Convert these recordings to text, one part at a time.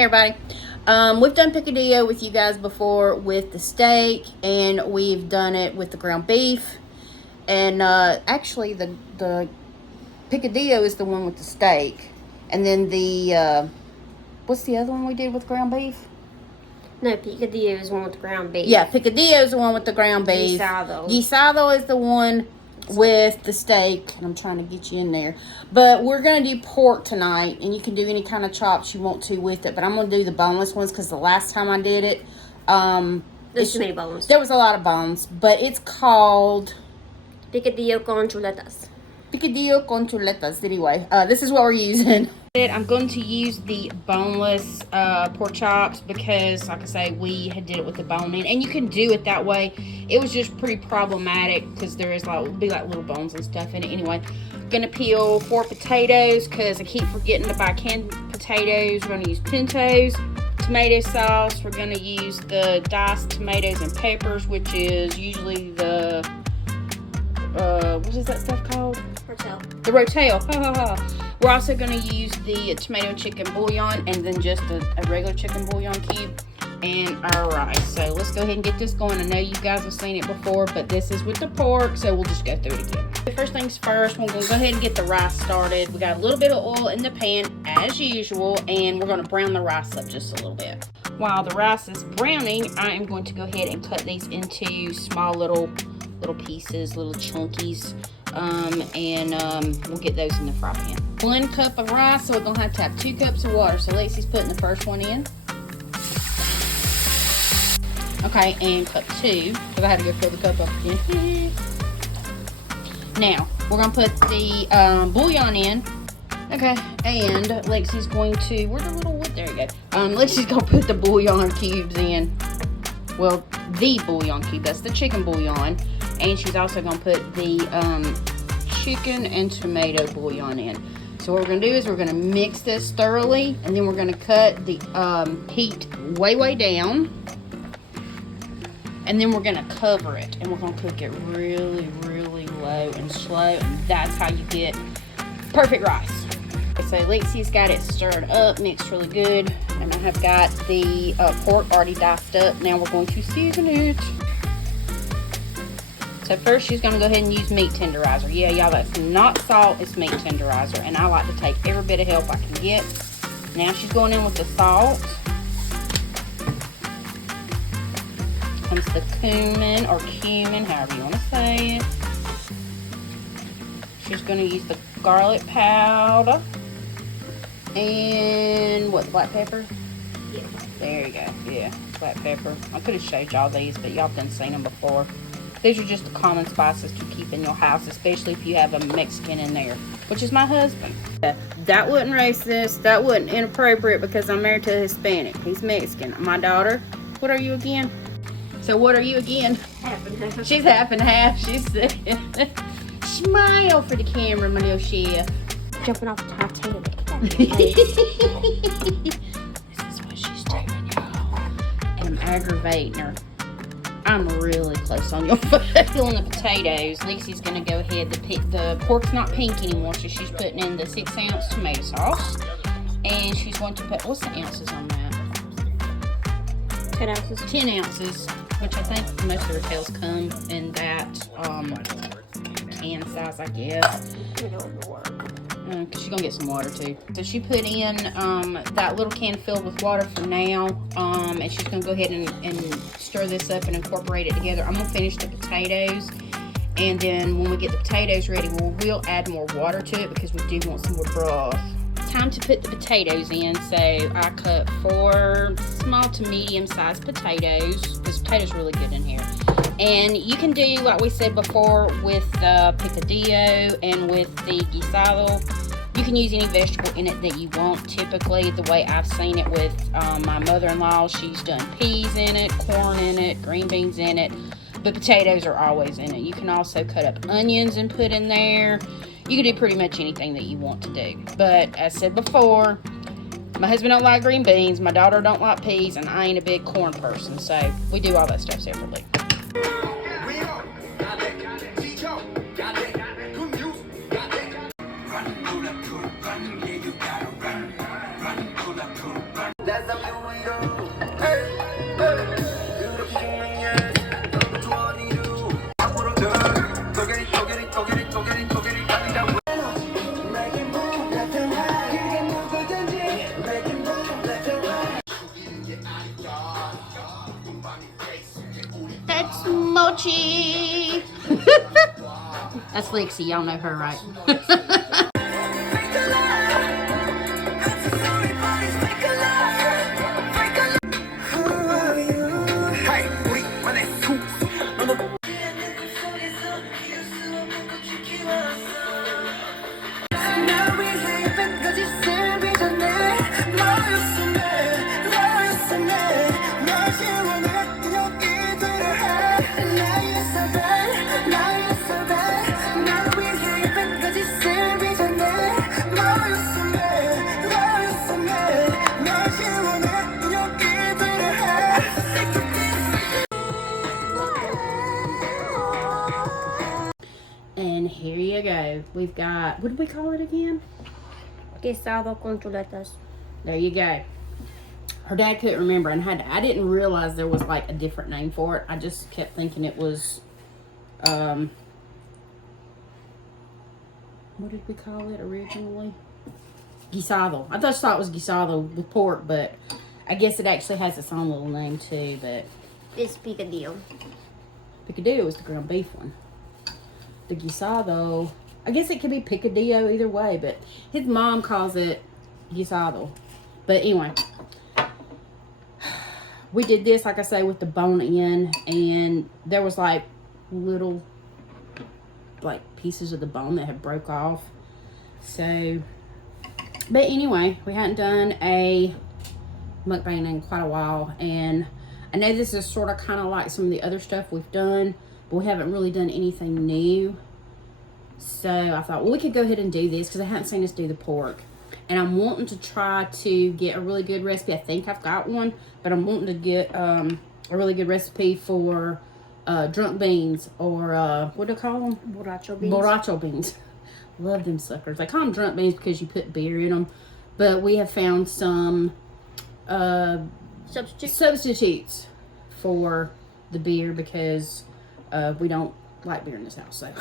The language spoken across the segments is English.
Hey everybody, we've done Picadillo with you guys before with the steak, and we've done it with the ground beef, and actually the Picadillo is the one with the steak, and then the what's the other one we did with ground beef? No, Picadillo is one with the ground beef. Yeah, Picadillo is the one with the ground beef. Guisado is the one with the steak, and I'm trying to get you in there. But we're going to do pork tonight, and you can do any kind of chops you want to with it. But I'm going to do the boneless ones because the last time I did it, there's too many bones. There was a lot of bones, but it's called Picadillo con Chuletas. Picadillo con Chuletas. Anyway, this is what we're using. I'm going to use the boneless pork chops because, like I say, we had did it with the bone in, and you can do it that way. It was just pretty problematic because there is like little bones and stuff in it. Anyway, I'm gonna peel 4 potatoes because I keep forgetting to buy canned potatoes. We're gonna use pintos, tomato sauce. We're gonna use the diced tomatoes and peppers, which is usually the what is that stuff called? Rotel. The rotel. We're also going to use the tomato and chicken bouillon, and then just a regular chicken bouillon cube, and our rice. So let's go ahead and get this going. I know you guys have seen it before, but this is with the pork, so we'll just go through it again. First things first, we're going to go ahead and get the rice started. We got a little bit of oil in the pan as usual, and we're going to brown the rice up just a little bit. While the rice is browning, I am going to go ahead and cut these into small little pieces, little chunkies, and we'll get those in the fry pan. 1 cup of rice, so we're gonna have to have 2 cups of water. So Lexi's putting the first one in. Okay, and cup 2, because I had to go fill the cup up again. Now we're gonna put the bouillon in. Okay, and Lexi's going to, where's the little wood? There you go. Lexi's gonna put the bouillon cubes in. Well, the bouillon cube, that's the chicken bouillon. And she's also going to put the chicken and tomato bouillon in. So what we're going to do is we're going to mix this thoroughly. And then we're going to cut the heat way down. And then we're going to cover it. And we're going to cook it really low and slow. And that's how you get perfect rice. So Lexi's got it stirred up, mixed really good. And I have got the pork already diced up. Now we're going to season it. So first she's going to go ahead and use meat tenderizer. Yeah, y'all, that's not salt, it's meat tenderizer. And I like to take every bit of help I can get. Now she's going in with the salt. Comes the cumin or cumin, however you want to say it. She's going to use the garlic powder. And what, black pepper? Yeah. There you go, yeah, black pepper. I could have showed y'all these, but y'all done seen them before. These are just the common spices to keep in your house, especially if you have a Mexican in there, which is my husband. That wasn't racist. That wasn't inappropriate because I'm married to a Hispanic. He's Mexican. My daughter, what are you again? So what are you again? Half and half. She's half and half. She's smile for the camera, my little chef. Jumping off the Titanic. This is what she's doing, y'all. And I'm aggravating her. I'm really close on your foot. Filling the potatoes. Lexi's going to go ahead. The pork's not pink anymore, so she's putting in the 6-ounce tomato sauce. And she's going to put, what's the ounces on that? 10 ounces. 10 ounces, which I think most of her tails come in that can size, I guess. Because she's going to get some water too. So she put in that little can filled with water for now. And she's going to go ahead and stir this up and incorporate it together. I'm going to finish the potatoes. And then when we get the potatoes ready, we'll add more water to it because we do want some more broth. Time to put the potatoes in. So I cut 4 small to medium sized potatoes. This potatoes really good in here. And you can do, like we said before, with the picadillo and with the guisado. You can use any vegetable in it that you want. Typically, the way I've seen it with my mother-in-law, she's done peas in it, corn in it, green beans in it. But potatoes are always in it. You can also cut up onions and put in there. You can do pretty much anything that you want to do. But as said before, my husband don't like green beans, my daughter don't like peas, and I ain't a big corn person. So we do all that stuff separately. That's That's Mochi. That's Lexi. Y'all know her, right? And here you go. We've got, what did we call it again? Quesado con chuletas. There you go. Her dad couldn't remember, and I didn't realize there was like a different name for it. I just kept thinking it was, what did we call it originally? Guisado. I just thought it was guisado with pork, but I guess it actually has its own little name too. But It's picadillo. Picadillo is the ground beef one. The guisado, I guess it could be picadillo either way, but his mom calls it guisado. But anyway, we did this, like I say, with the bone in, and there was like little like pieces of the bone that had broke off. So, but anyway, we hadn't done a mukbang in quite a while, and I know this is sort of kind of like some of the other stuff we've done, but we haven't really done anything new. So I thought, well, we could go ahead and do this because I haven't seen us do the pork. And I'm wanting to try to get a really good recipe. I think I've got one, but I'm wanting to get a really good recipe for drunk beans, or what do they call them? Borracho beans. Borracho beans. Love them suckers. They call them drunk beans because you put beer in them. But we have found some substitutes for the beer because we don't like beer in this house. So,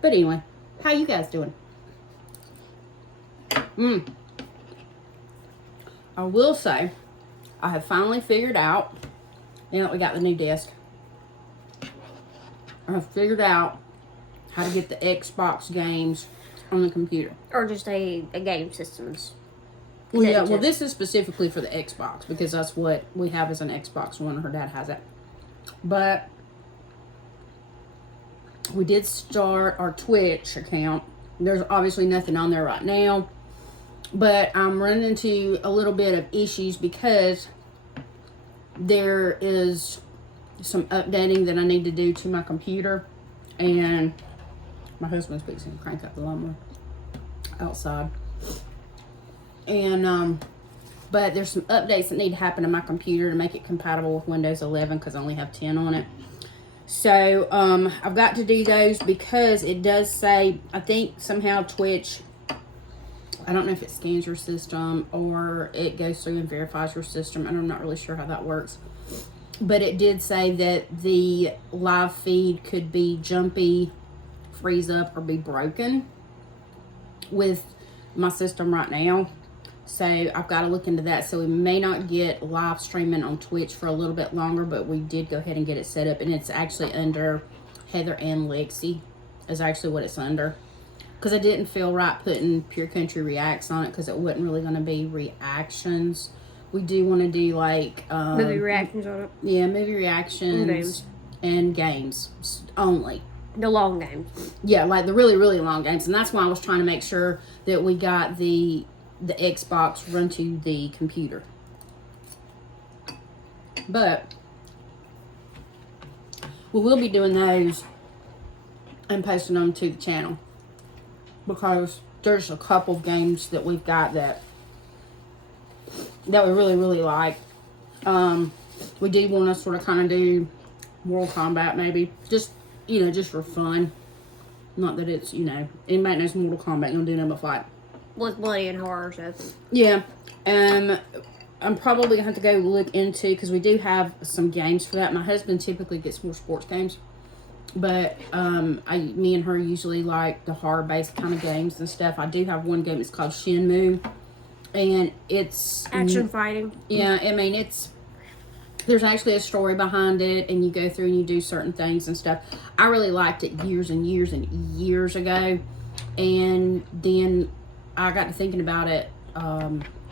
but anyway, how you guys doing? I will say, I have finally figured out, now that we got the new desk, I have figured out how to get the Xbox games on the computer. Or just a game systems. Well, yeah, well, this is specifically for the Xbox because that's what we have as an Xbox One. Her dad has it. But we did start our Twitch account. There's obviously nothing on there right now. But I'm running into a little bit of issues because there is some updating that I need to do to my computer. And my husband's fixing to crank up the lumber outside. And, but there's some updates that need to happen to my computer to make it compatible with Windows 11 because I only have 10 on it. So, I've got to do those because it does say, I think somehow Twitch, I don't know if it scans your system or it goes through and verifies your system, and I'm not really sure how that works. But it did say that the live feed could be jumpy, freeze up, or be broken with my system right now. So I've got to look into that. So we may not get live streaming on Twitch for a little bit longer, but we did go ahead and get it set up, and it's actually under Heather and Lexi is actually what it's under. Because I didn't feel right putting Pure Country Reacts on it because it wasn't really going to be reactions. We do want to do like Movie reactions on it. Yeah, movie reactions and games only. The long games. Yeah, like the really, really long games. And that's why I was trying to make sure that we got the Xbox run to the computer. But we will be doing those and posting them to the channel because there's a couple of games that we've got that we really, really like. We do want to sort of kind of do Mortal Kombat maybe. Just, you know, just for fun. Not that it's, you know, anybody knows Mortal Kombat, you don't do nothing but fight. With bloody and horror, so. Yeah. I'm probably gonna have to go look into, because we do have some games for that. My husband typically gets more sports games, but me and her usually like the horror-based kind of games and stuff. I do have one game. It's called Shenmue, and it's Action fighting. Yeah, I mean there's actually a story behind it, and you go through and you do certain things and stuff. I really liked it years and years and years ago, and then I got to thinking about it.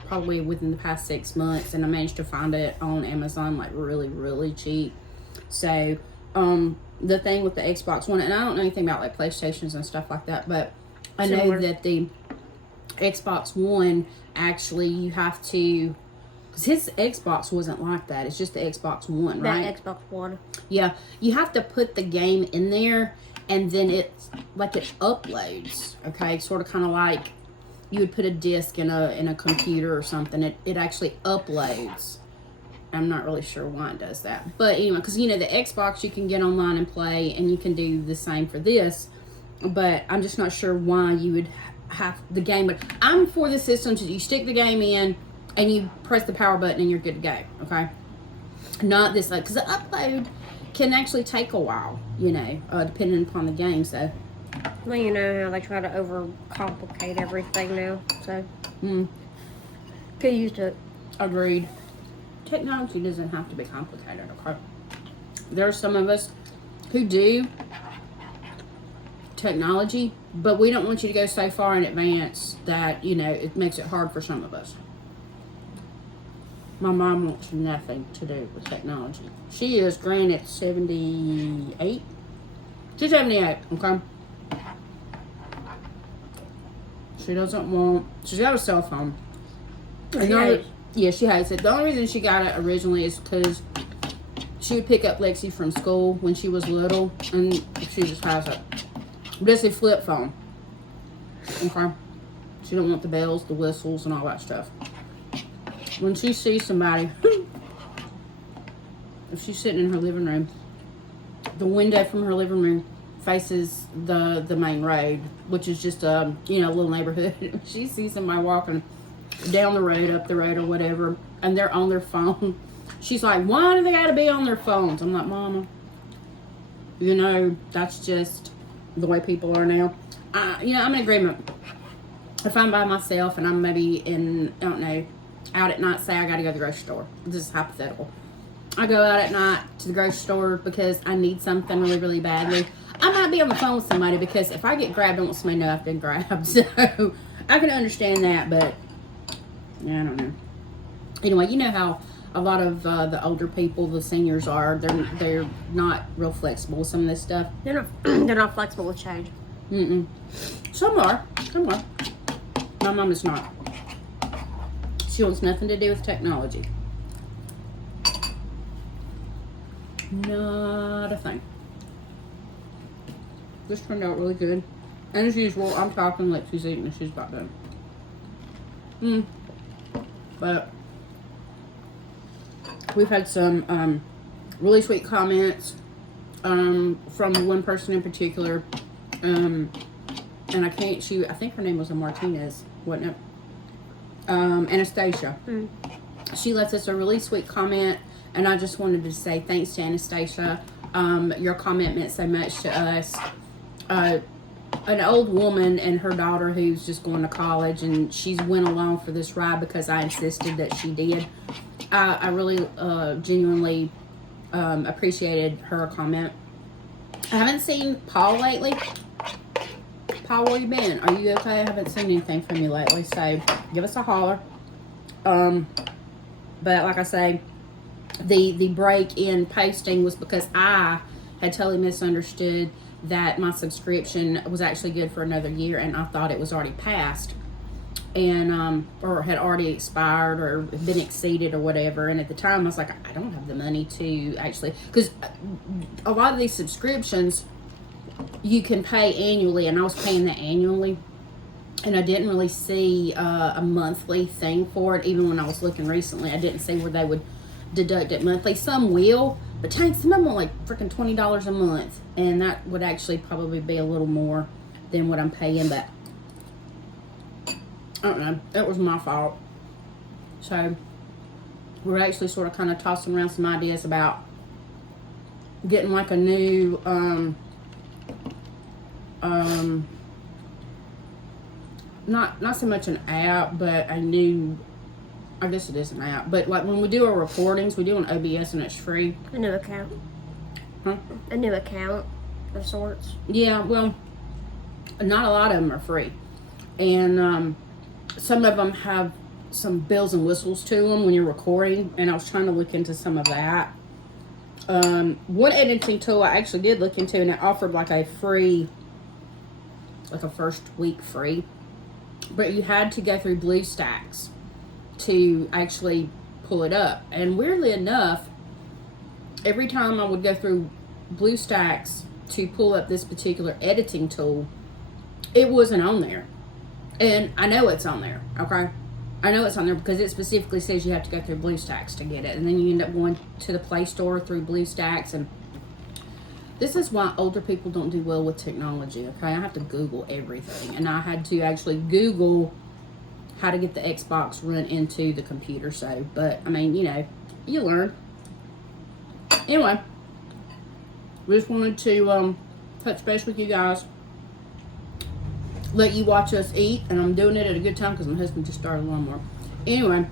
Probably within the past 6 months, and I managed to find it on Amazon like really, really cheap. So the thing with the Xbox One, and I don't know anything about like PlayStations and stuff like that, but I know that the Xbox One, actually you have to, because his Xbox wasn't like that, it's just the Xbox One, right? That Xbox One. Yeah, you have to put the game in there, and then it's like it uploads, okay? Sort of kind of like you would put a disc in a computer or something. It actually uploads. I'm not really sure why it does that. But anyway, because, you know, the Xbox you can get online and play, and you can do the same for this. But I'm just not sure why you would have the game. But I'm for the system. So you stick the game in, and you press the power button, and you're good to go. Okay? Not this, like, because the upload can actually take a while, you know, depending upon the game. So... Well, you know how they try to overcomplicate everything now, so get used to it. Agreed. Technology doesn't have to be complicated, okay? There are some of us who do technology, but we don't want you to go so far in advance that, you know, it makes it hard for some of us. My mom wants nothing to do with technology. She is, granted, 78. She's 78, okay? She doesn't want... She's got a cell phone. Yeah, she hates it. The only reason she got it originally is because she would pick up Lexi from school when she was little, and she just has it. But it's a flip phone. Okay? She don't want the bells, the whistles, and all that stuff. When she sees somebody... if she's sitting in her living room, the window from her living room faces the main road, which is just a, you know, little neighborhood. She sees somebody walking down the road, up the road, or whatever, and they're on their phone. She's like, why do they gotta be on their phones? I'm like, Mama, you know, that's just the way people are now. You know, I'm in agreement. If I'm by myself and I'm maybe in, I don't know, out at night, say I gotta go to the grocery store. This is hypothetical. I go out at night to the grocery store because I need something really, really badly. I might be on the phone with somebody, because if I get grabbed, I want somebody to know I've been grabbed. So I can understand that, but yeah, I don't know. Anyway, you know how a lot of the older people, the seniors are, they're not real flexible with some of this stuff. They're not flexible with change. Some are. My mom is not. She wants nothing to do with technology. Not a thing. This turned out really good. And as usual, I'm talking like she's eating and she's about done. But we've had some really sweet comments from one person in particular. And I think her name was Martinez, wasn't it? Anastasia. She left us a really sweet comment, and I just wanted to say thanks to Anastasia. Your comment meant so much to us. An old woman and her daughter who's just going to college, and she's went along for this ride because I insisted that she did. I really genuinely appreciated her comment. I haven't seen Paul lately. Paul, where you been? Are you okay? I haven't seen anything from you lately, so give us a holler. But like I say, the break in posting was because I had totally misunderstood that my subscription was actually good for another year, and I thought it was already passed, and or had already expired or been exceeded or whatever. And at the time I was like, I don't have the money to actually, because a lot of these subscriptions you can pay annually, and I was paying that annually, and I didn't really see a monthly thing for it. Even when I was looking recently, I didn't see where they would deduct it monthly. Some will, but some of them are like freaking $20 a month, and that would actually probably be a little more than what I'm paying. But I don't know, that was my fault. So we're actually sort of kind of tossing around some ideas about getting like a new not so much an app, but a new, I guess it is an app, but like when we do our recordings, we do on OBS and it's free. A new account. Huh? A new account of sorts. Yeah, well, not a lot of them are free, and some of them have some bells and whistles to them when you're recording, and I was trying to look into some of that. One editing tool I actually did look into, and it offered like a free, like a first week free, but you had to go through BlueStacks to actually pull it up. And weirdly enough, every time I would go through BlueStacks to pull up this particular editing tool, it wasn't on there. And I know it's on there, okay? I know it's on there because it specifically says you have to go through BlueStacks to get it. And then you end up going to the Play Store through BlueStacks. And this is why older people don't do well with technology, okay? I have to Google everything. And I had to actually Google how to get the Xbox run into the computer. So, but, I mean, you know, you learn. Anyway, we just wanted to touch base with you guys. Let you watch us eat, and I'm doing it at a good time because my husband just started a lawnmower. Anyway,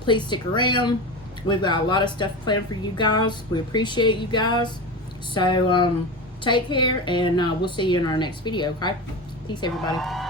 please stick around. We've got a lot of stuff planned for you guys. We appreciate you guys. So, take care, and we'll see you in our next video, okay? Peace, everybody.